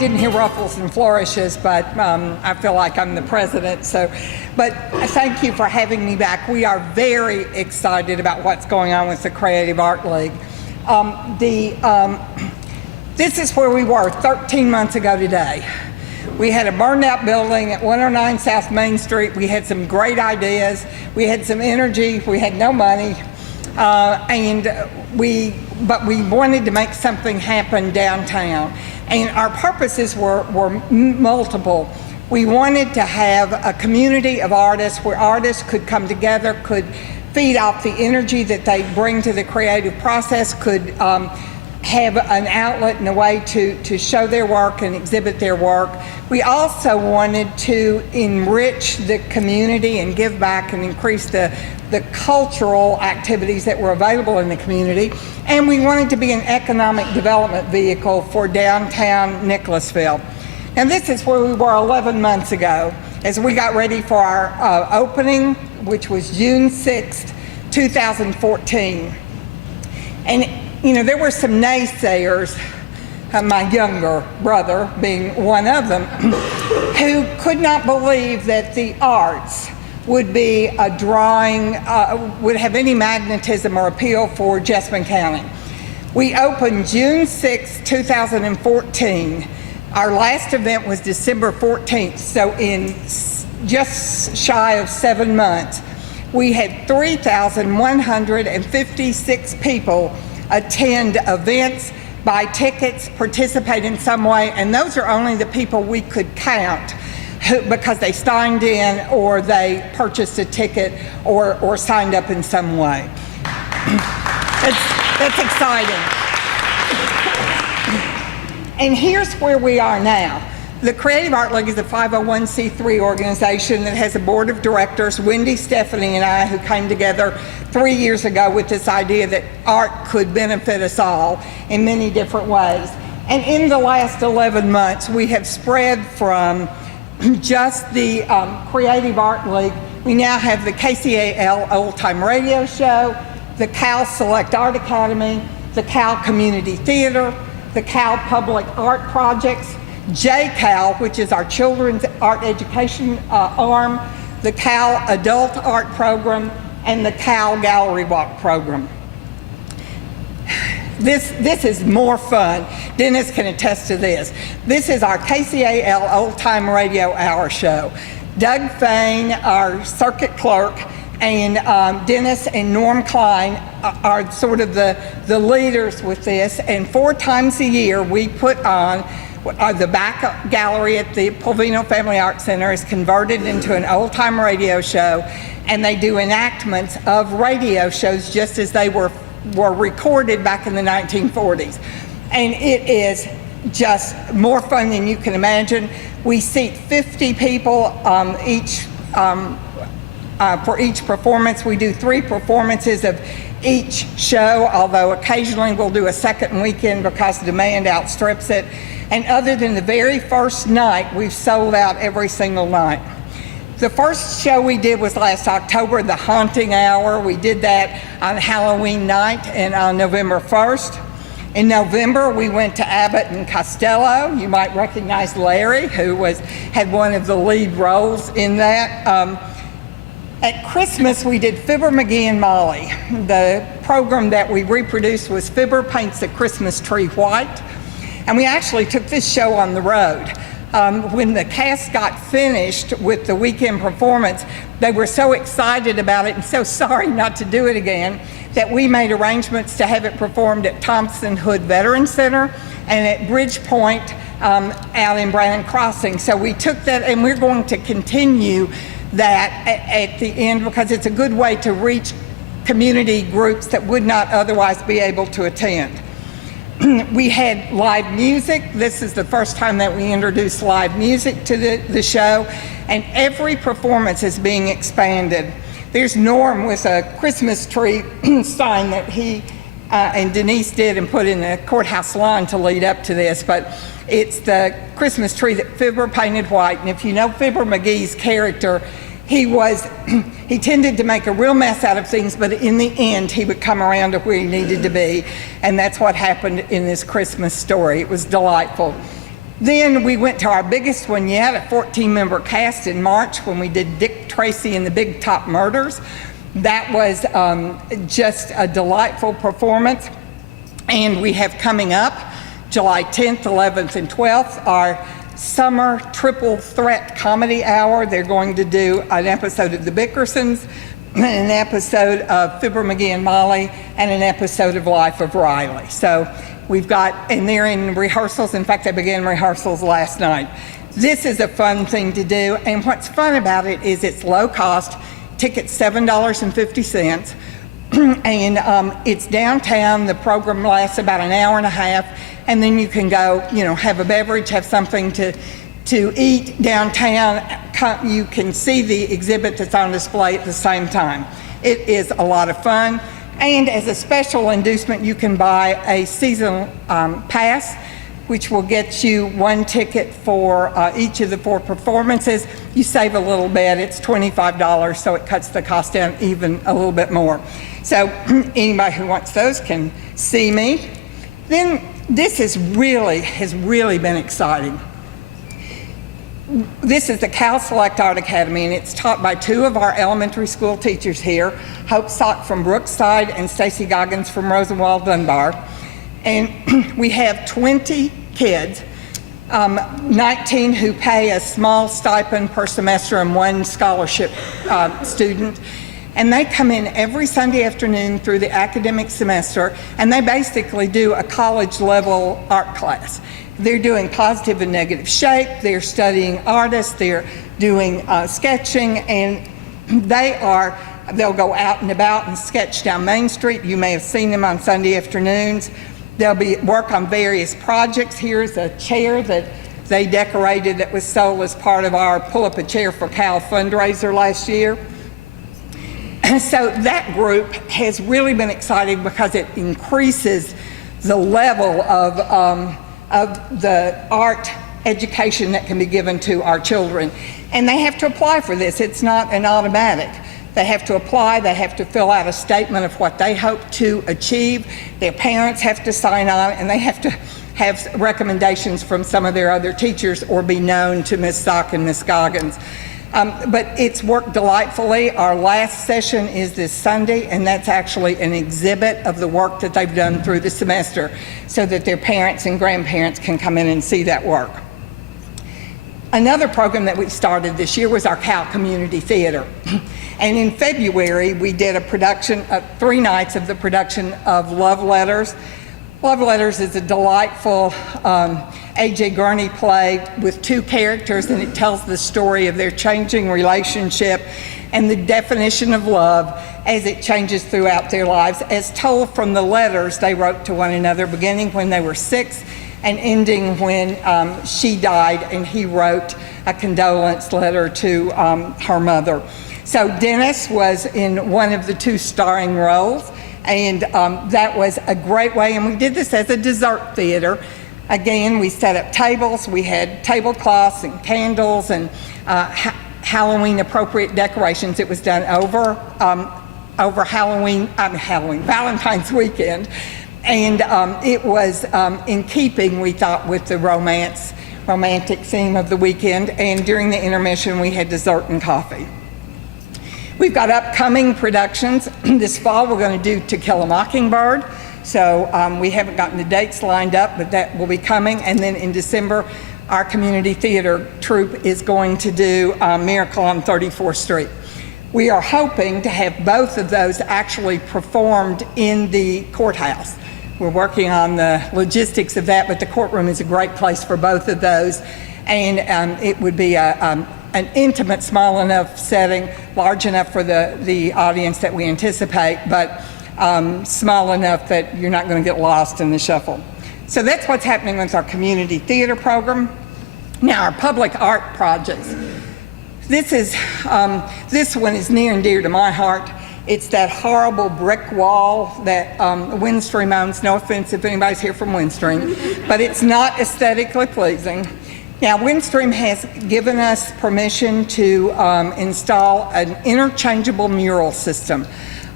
didn't hear ruffles and flourishes, but I feel like I'm the president. But thank you for having me back. We are very excited about what's going on with the Creative Art League. This is where we were 13 months ago today. We had a burned out building at 109 South Main Street. We had some great ideas. We had some energy. We had no money. But we wanted to make something happen downtown. And our purposes were multiple. We wanted to have a community of artists where artists could come together, could feed off the energy that they bring to the creative process, could have an outlet and a way to show their work and exhibit their work. We also wanted to enrich the community and give back and increase the cultural activities that were available in the community. And we wanted to be an economic development vehicle for downtown Nicholasville. And this is where we were 11 months ago as we got ready for our opening, which was June 6th, 2014. And you know, there were some naysayers, my younger brother being one of them, who could not believe that the arts would be a drawing, would have any magnetism or appeal for Jessamine County. We opened June 6, 2014. Our last event was December 14th, so in just shy of 7 months, we had 3,156 people attend events, buy tickets, participate in some way, and those are only the people we could count because they signed in or they purchased a ticket or signed up in some way. That's exciting. And here's where we are now. The Creative Art League is a 501c3 organization that has a board of directors, Wendy, Stephanie, and I, who came together 3 years ago with this idea that art could benefit us all in many different ways. And in the last 11 months, we have spread from just the Creative Art League. We now have the KCAL Old Time Radio Show, the Cal Select Art Academy, the Cal Community Theater, the Cal Public Art Projects, JCAL, which is our children's art education arm, the Cal Adult Art Program, and the Cal Gallery Walk Program. This is more fun. Dennis can attest to this. This is our KCAL Old Time Radio Hour show. Doug Fain, our circuit clerk, and Dennis and Norm Klein are sort of the leaders with this. And 4 times a year we put on the back gallery at the Polvino Family Art Center is converted into an old-time radio show, and they do enactments of radio shows just as they were recorded back in the 1940s. And it is just more fun than you can imagine. We seat 50 people for each performance. We do 3 performances of each show, although occasionally we'll do a second weekend because demand outstrips it. And other than the very first night, we've sold out every single night. The first show we did was last October, The Haunting Hour. We did that on Halloween night and on November 1st. In November, we went to Abbott and Costello. You might recognize Larry, who had one of the lead roles in that. At Christmas, we did Fibber, McGee, and Molly. The program that we reproduced was Fibber Paints the Christmas Tree White. And we actually took this show on the road. When the cast got finished with the weekend performance, they were so excited about it and so sorry not to do it again that we made arrangements to have it performed at Thompson Hood Veterans Center and at Bridgepoint out in Brannon Crossing. So we took that, and we're going to continue that at the end because it's a good way to reach community groups that would not otherwise be able to attend. We had live music. This is the first time that we introduced live music to the show, and every performance is being expanded. There's Norm with a Christmas tree sign that he and Denise did and put in the courthouse lawn to lead up to this, but it's the Christmas tree that Fibber painted white. And if you know Fibber McGee's character, he tended to make a real mess out of things, but in the end, he would come around to where he needed to be. And that's what happened in this Christmas story. It was delightful. Then we went to our biggest one yet, a 14-member cast in March when we did Dick Tracy and the Big Top Murders. That was just a delightful performance. And we have coming up July 10th, 11th, and 12th, our summer triple threat comedy hour. They're going to do an episode of The Bickersons, an episode of Fibber, McGee and Molly, and an episode of Life of Riley. So we've got, and they're in rehearsals. In fact, they began rehearsals last night. This is a fun thing to do, and what's fun about it is it's low cost. Tickets $7.50, and it's downtown. The program lasts about an hour and a half, and then you can go, have a beverage, have something to eat downtown. You can see the exhibit that's on display at the same time. It is a lot of fun, and as a special inducement, you can buy a season pass, which will get you one ticket for each of the 4 performances. You save a little bit. It's $25, so it cuts the cost down even a little bit more. So anybody who wants those can see me. Then this has really been exciting. This is the Cal Select Art Academy, and it's taught by 2 of our elementary school teachers here, Hope Sock from Brookside and Stacy Goggins from Rosenwald Dunbar. And we have 20 kids, 19 who pay a small stipend per semester and 1 scholarship student. And they come in every Sunday afternoon through the academic semester, and they basically do a college-level art class. They're doing positive and negative shape, they're studying artists, they're doing sketching, and they'll go out and about and sketch down Main Street. You may have seen them on Sunday afternoons. They'll work on various projects. Here's a chair that they decorated that was sold as part of our Pull Up a Chair for Cal fundraiser last year. And so that group has really been exciting because it increases the level of the art education that can be given to our children. And they have to apply for this. It's not an automatic. They have to apply, they have to fill out a statement of what they hope to achieve. Their parents have to sign on, and they have to have recommendations from some of their other teachers or be known to Ms. Sock and Ms. Goggins. But it's worked delightfully. Our last session is this Sunday, and that's actually an exhibit of the work that they've done through the semester so that their parents and grandparents can come in and see that work. Another program that we started this year was our Cal Community Theater. And in February, we did a production, 3 nights of the production of Love Letters. Love Letters is a delightful A.J. Gurney play with 2 characters, and it tells the story of their changing relationship and the definition of love as it changes throughout their lives, as told from the letters they wrote to one another, beginning when they were 6 and ending when she died and he wrote a condolence letter to her mother. So Dennis was in one of the 2 starring roles, and that was a great way, and we did this as a dessert theater. Again, we set up tables, we had tablecloths and candles and Halloween appropriate decorations. It was done over Valentine's weekend. And it was in keeping, we thought, with the romantic theme of the weekend. And during the intermission, we had dessert and coffee. We've got upcoming productions. This fall, we're going to do To Kill a Mockingbird. So we haven't gotten the dates lined up, but that will be coming. And then in December, our community theater troupe is going to do Miracle on 34th Street. We are hoping to have both of those actually performed in the courthouse. We're working on the logistics of that, but the courtroom is a great place for both of those. And it would be an intimate, small enough setting, large enough for the audience that we anticipate, but small enough that you're not going to get lost in the shuffle. So that's what's happening with our community theater program. Now, our public art projects. This one is near and dear to my heart. It's that horrible brick wall that Windstream owns. No offense if anybody's here from Windstream, but it's not aesthetically pleasing. Now, Windstream has given us permission to install an interchangeable mural system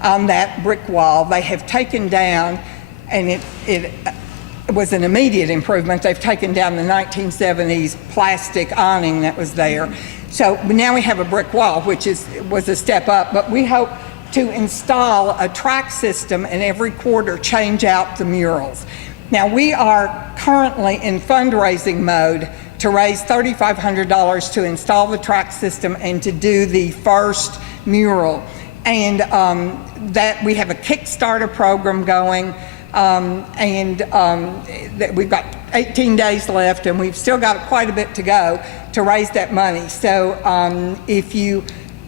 on that brick wall. They have taken down, and was an immediate improvement. They've taken down the 1970s plastic awning that was there. So now we have a brick wall, which was a step up, but we hope to install a track system and every quarter change out the murals. Now we are currently in fundraising mode to raise $3,500 to install the track system and to do the first mural. And that we have a Kickstarter program going, that we've got 18 days left, and we've still got quite a bit to go to raise that money. So if you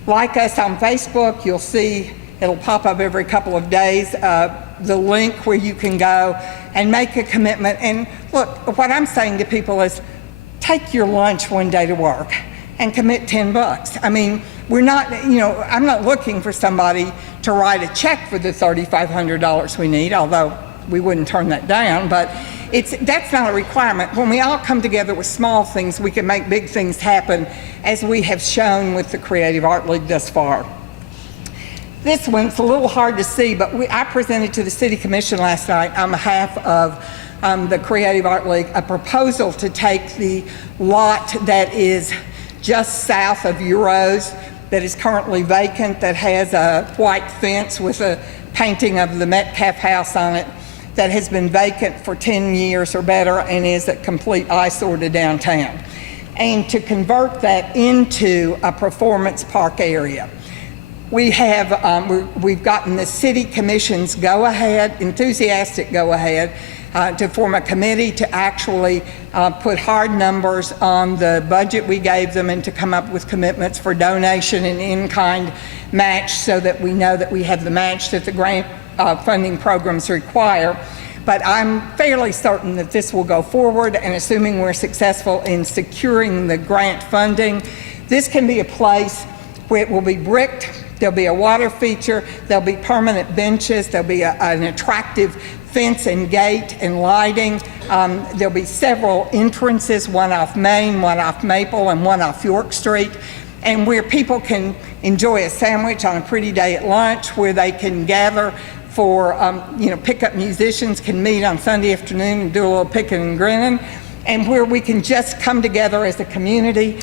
like us on Facebook, you'll see it'll pop up every couple of days, the link where you can go and make a commitment. And look, what I'm saying to people is take your lunch one day to work and commit $10. I mean, we're not, I'm not looking for somebody to write a check for the $3,500 we need, although we wouldn't turn that down, but that's not a requirement. When we all come together with small things, we can make big things happen, as we have shown with the Creative Art League thus far. This one's a little hard to see, but I presented to the City Commission last night on behalf of the Creative Art League a proposal to take the lot that is just south of Euros, that is currently vacant, that has a white fence with a painting of the Metcalf house on it, that has been vacant for 10 years or better and is a complete eyesore to downtown, and to convert that into a performance park area. We have, we've gotten the City Commission's go-ahead, enthusiastic go-ahead, to form a committee to actually put hard numbers on the budget we gave them and to come up with commitments for donation and in-kind match, so that we know that we have the match that the grant funding programs require. But I'm fairly certain that this will go forward, and assuming we're successful in securing the grant funding, this can be a place where it will be bricked, there'll be a water feature, there'll be permanent benches, there'll be an attractive fence and gate and lighting. There'll be several entrances, one off Main, one off Maple, and one off York Street, and where people can enjoy a sandwich on a pretty day at lunch, where they can gather for, pickup musicians can meet on Sunday afternoon and do a little picking and grinning, and where we can just come together as a community,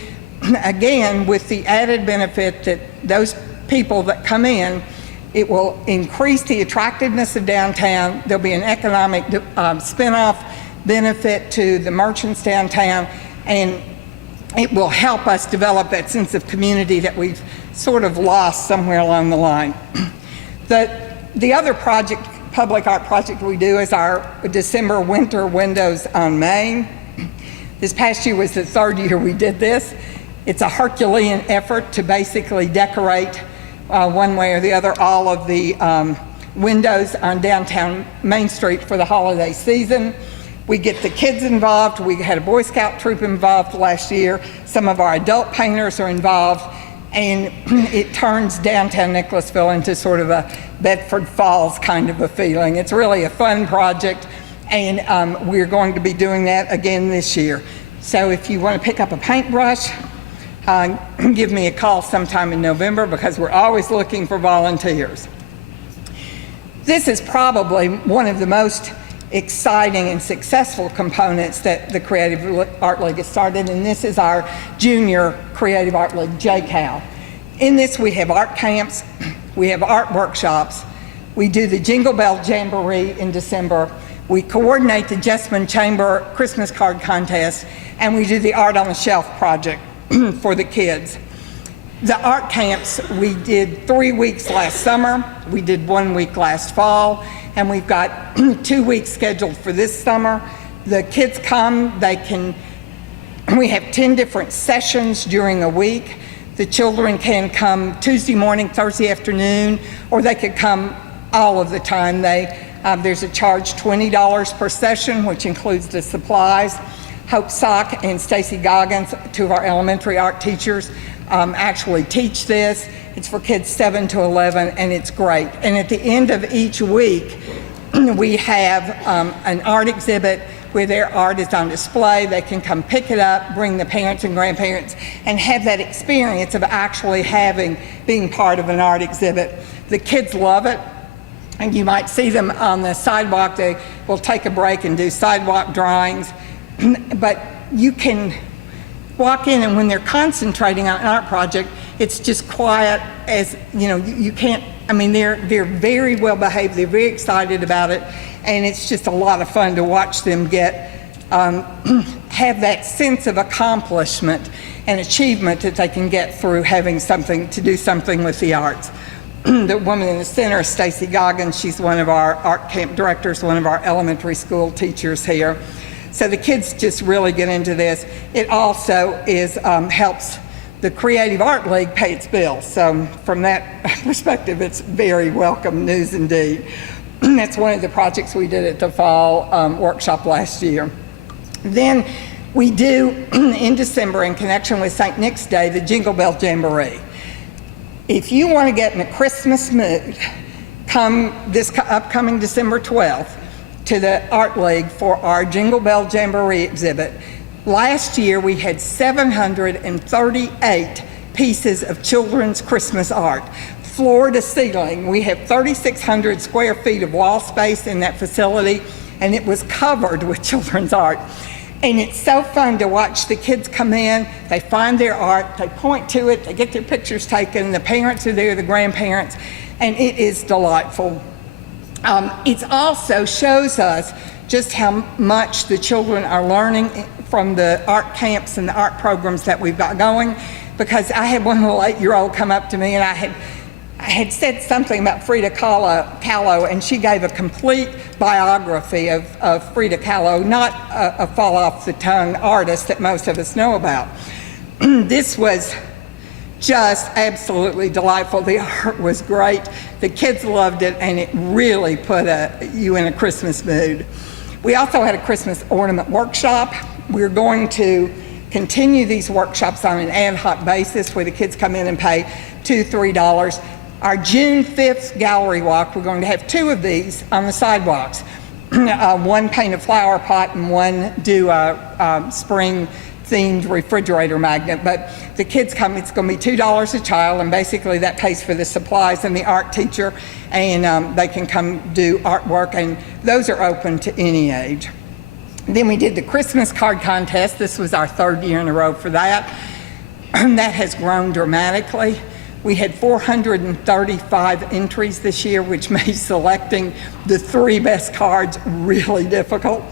again, with the added benefit that those people that come in, it will increase the attractiveness of downtown. There'll be an economic spin-off benefit to the merchants downtown, and it will help us develop that sense of community that we've sort of lost somewhere along the line. The other project, public art project we do, is our December winter windows on Main. This past year was the third year we did this. It's a Herculean effort to basically decorate one way or the other all of the windows on downtown Main Street for the holiday season. We get the kids involved. We had a Boy Scout troop involved last year. Some of our adult painters are involved, and it turns downtown Nicholasville into sort of a Bedford Falls kind of a feeling. It's really a fun project, and we're going to be doing that again this year. So if you want to pick up a paintbrush, give me a call sometime in November, because we're always looking for volunteers. This is probably one of the most exciting and successful components that the Creative Art League has started, and this is our junior Creative Art League, JCAL. In this we have art camps, we have art workshops, we do the Jingle Bell Jamboree in December, we coordinate the Jessamine Chamber Christmas card contest, and we do the Art on the Shelf project for the kids. The art camps, we did 3 weeks last summer, we did 1 week last fall, and we've got 2 weeks scheduled for this summer. The kids come, we have 10 different sessions during a week. The children can come Tuesday morning, Thursday afternoon, or they could come all of the time. There's a charge $20 per session, which includes the supplies. Hope Sock and Stacy Goggins, two of our elementary art teachers, actually teach this. It's for kids 7 to 11, and it's great. And at the end of each week, we have an art exhibit where their art is on display. They can come pick it up, bring the parents and grandparents, and have that experience of actually being part of an art exhibit. The kids love it. And you might see them on the sidewalk. They will take a break and do sidewalk drawings. But you can walk in, and when they're concentrating on an art project, it's just quiet as, you know, you can't, I mean, they're very well behaved, they're very excited about it, and it's just a lot of fun to watch them get, have that sense of accomplishment and achievement that they can get through having something, to do something with the arts. The woman in the center is Stacy Goggins. She's one of our art camp directors, one of our elementary school teachers here. So the kids just really get into this. It also is helps the Creative Art League pay its bills. So from that perspective, it's very welcome news indeed. That's one of the projects we did at the fall workshop last year. Then we do, in December, in connection with St. Nick's Day, the Jingle Bell Jamboree. If you want to get in a Christmas mood, come this upcoming December 12th to the Art League for our Jingle Bell Jamboree exhibit. Last year we had 738 pieces of children's Christmas art, floor to ceiling. We have 3,600 square feet of wall space in that facility, and it was covered with children's art. And it's so fun to watch the kids come in, they find their art, they point to it, they get their pictures taken, the parents are there, the grandparents, and it is delightful. It also shows us just how much the children are learning from the art camps and the art programs that we've got going, because I had one little 8-year-old come up to me, and I had said something about Frida Kahlo, and she gave a complete biography of Frida Kahlo, not a fall-off-the-tongue artist that most of us know about. This was just absolutely delightful. The art was great. The kids loved it, and it really put you in a Christmas mood. We also had a Christmas ornament workshop. We're going to continue these workshops on an ad hoc basis where the kids come in and pay $2, $3. Our June 5th gallery walk, we're going to have 2 of these on the sidewalks. One paint a flower pot and one do a spring-themed refrigerator magnet. But the kids come, it's going to be $2 a child, and basically that pays for the supplies and the art teacher, and they can come do artwork, and those are open to any age. Then we did the Christmas card contest. This was our 3rd year in a row for that. That has grown dramatically. We had 435 entries this year, which made selecting the 3 best cards really difficult.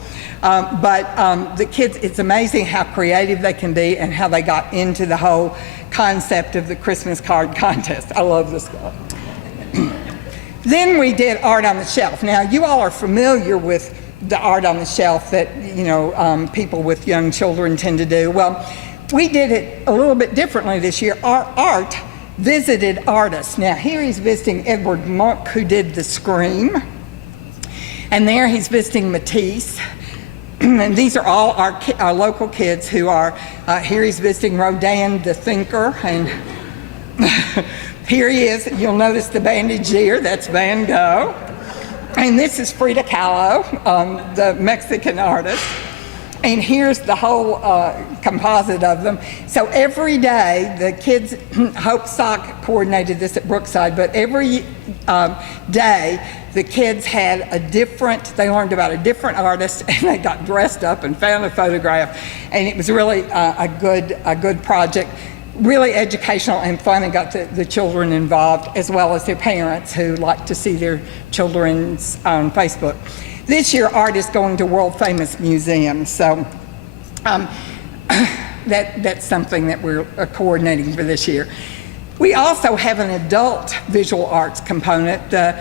But the kids, it's amazing how creative they can be and how they got into the whole concept of the Christmas card contest. I love this stuff. Then we did art on the shelf. Now, you all are familiar with the art on the shelf that, you know, people with young children tend to do. Well, we did it a little bit differently this year. Our art visited artists. Now, here he's visiting Edward Monk, who did The Scream. And there he's visiting Matisse. And these are all our local kids who are, here he's visiting Rodin, the thinker. And here he is. You'll notice the bandaged ear. That's Van Gogh. And this is Frida Kahlo, the Mexican artist. And here's the whole composite of them. So every day, the kids, Hope Sock coordinated this at Brookside, but every day, the kids had they learned about a different artist, and they got dressed up and found a photograph. And it was really a good project, really educational and fun, and got the children involved, as well as their parents who like to see their children's on Facebook. This year, art is going to world-famous museums, so that's something that we're coordinating for this year. We also have an adult visual arts component, the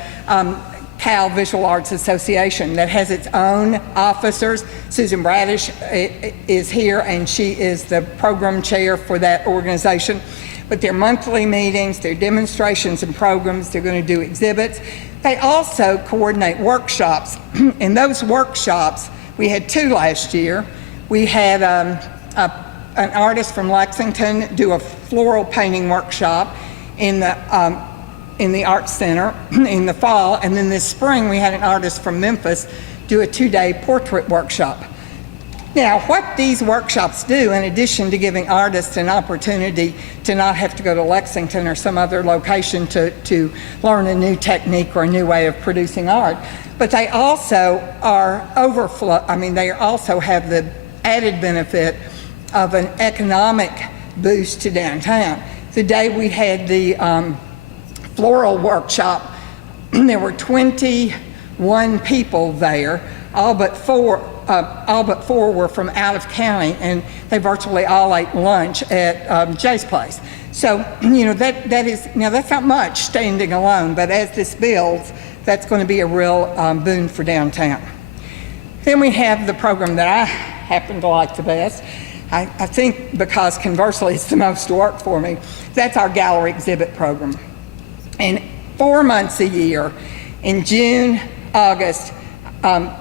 Cal Visual Arts Association, that has its own officers. Susan Bradish is here, and she is the program chair for that organization. But their monthly meetings, their demonstrations and programs, they're going to do exhibits. They also coordinate workshops. In those workshops, we had 2 last year. We had an artist from Lexington do a floral painting workshop in the Arts Center in the fall, and then this spring we had an artist from Memphis do a 2-day portrait workshop. Now, what these workshops do, in addition to giving artists an opportunity to not have to go to Lexington or some other location to learn a new technique or a new way of producing art, but they also are they also have the added benefit of an economic boost to downtown. The day we had the floral workshop, there were 21 people there, all but four were from out of county, and they virtually all ate lunch at Jay's place. So, that's not much standing alone, but as this builds, that's going to be a real boon for downtown. Then we have the program that I happen to like the best. I think because conversely it's the most work for me. That's our gallery exhibit program. And 4 months a year, in June, August, in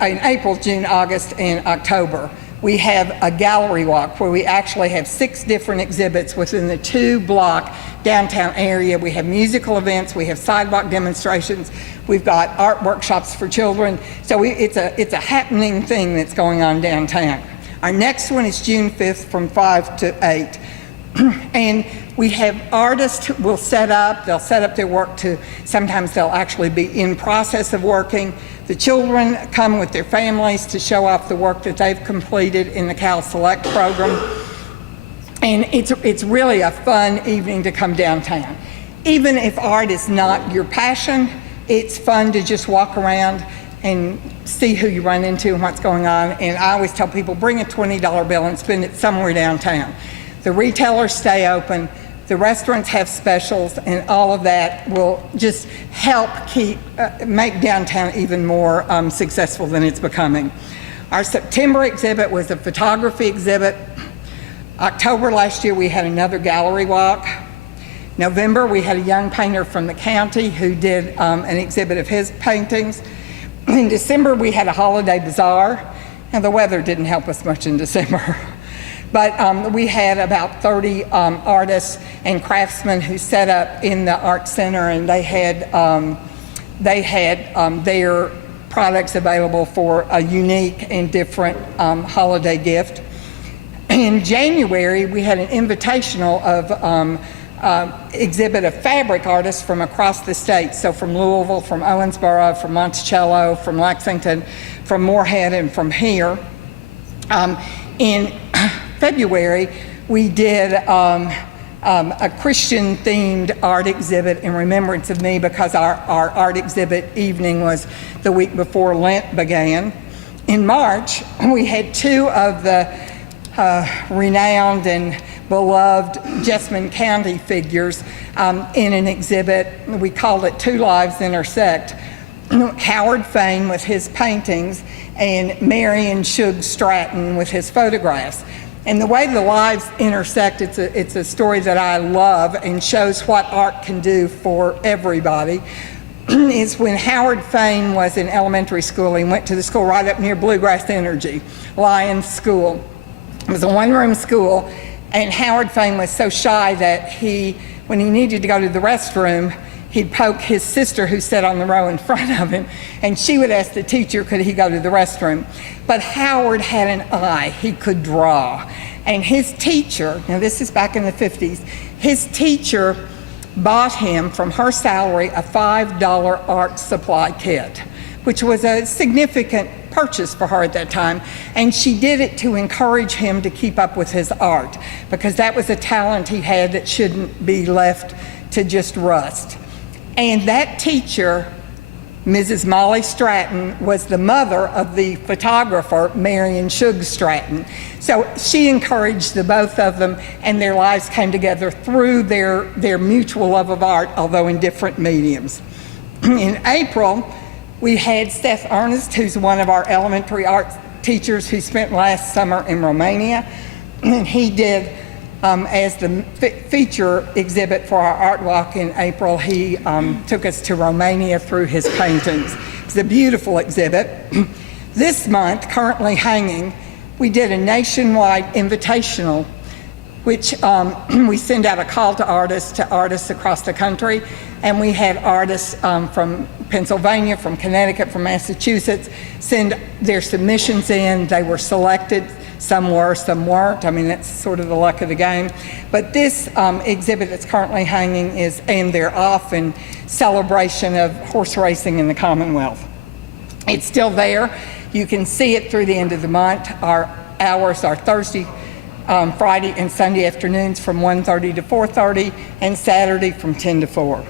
April, June, August, and October, we have a gallery walk where we actually have 6 different exhibits within the 2-block downtown area. We have musical events, we have sidewalk demonstrations, we've got art workshops for children. So it's a happening thing that's going on downtown. Our next one is June 5th from 5 to 8. And we have artists who will they'll set up their work sometimes they'll actually be in process of working. The children come with their families to show off the work that they've completed in the Cal Select program. And it's really a fun evening to come downtown. Even if art is not your passion, it's fun to just walk around and see who you run into and what's going on. And I always tell people, bring a $20 bill and spend it somewhere downtown. The retailers stay open, the restaurants have specials, and all of that will just help make downtown even more successful than it's becoming. Our September exhibit was a photography exhibit. October last year we had another gallery walk. November we had a young painter from the county who did an exhibit of his paintings. In December we had a holiday bazaar, and the weather didn't help us much in December. But we had about 30 artists and craftsmen who set up in the art center, and they had their products available for a unique and different holiday gift. In January, we had an invitational of exhibit of fabric artists from across the state. So from Louisville, from Owensboro, from Monticello, from Lexington, from Moorhead, and from here. In February, we did a Christian-themed art exhibit in remembrance of me, because our art exhibit evening was the week before Lent began. In March, we had 2 of the renowned and beloved Jessamine County figures in an exhibit. We called it Two Lives Intersect. Howard Fane with his paintings and Marion Shug Stratton with his photographs. And the way the lives intersect, it's a story that I love and shows what art can do for everybody, is when Howard Fane was in elementary school. He went to the school right up near Bluegrass Energy, Lyons School. It was a one-room school, and Howard Fane was so shy that when he needed to go to the restroom, he'd poke his sister who sat on the row in front of him, and she would ask the teacher, could he go to the restroom? But Howard had an eye, he could draw. And his teacher, now this is back in the 50s, his teacher bought him from her salary a $5 art supply kit, which was a significant purchase for her at that time. And she did it to encourage him to keep up with his art, because that was a talent he had that shouldn't be left to just rust. And that teacher, Mrs. Molly Stratton, was the mother of the photographer, Marion Shug Stratton. So she encouraged the both of them, and their lives came together through their mutual love of art, although in different mediums. In April, we had Seth Ernest, who's one of our elementary art teachers who spent last summer in Romania. And he did, as the feature exhibit for our art walk in April, he took us to Romania through his paintings. It's a beautiful exhibit. This month, currently hanging, we did a nationwide invitational, which we send out a call to artists across the country. And we had artists from Pennsylvania, from Connecticut, from Massachusetts, send their submissions in. They were selected. Some were, some weren't. I mean, that's sort of the luck of the game. But this exhibit that's currently hanging is, and they're off in celebration of horse racing in the Commonwealth. It's still there. You can see it through the end of the month. Our hours are Thursday, Friday, and Sunday afternoons from 1:30 to 4:30, and Saturday from 10 to 4.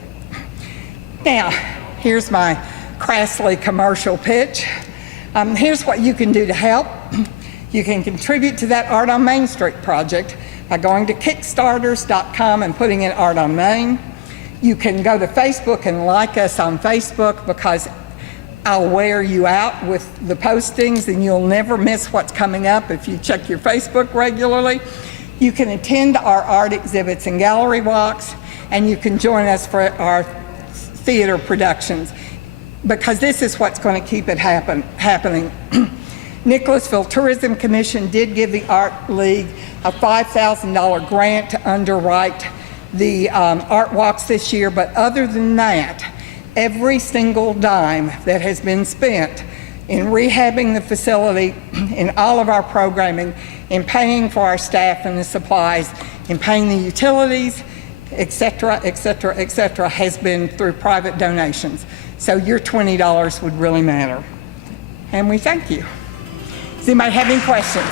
Now, here's my crassly commercial pitch. Here's what you can do to help. You can contribute to that Art on Main Street project by going to Kickstarters.com and putting in Art on Main. You can go to Facebook and like us on Facebook, because I'll wear you out with the postings and you'll never miss what's coming up if you check your Facebook regularly. You can attend our art exhibits and gallery walks, and you can join us for our theater productions, because this is what's going to keep it happening. Nicholasville Tourism Commission did give the Art League a $5,000 grant to underwrite the art walks this year, but other than that, every single dime that has been spent in rehabbing the facility, in all of our programming, in paying for our staff and the supplies, in paying the utilities, et cetera, et cetera, et cetera, has been through private donations. So your $20 would really matter. And we thank you. Does anybody have any questions?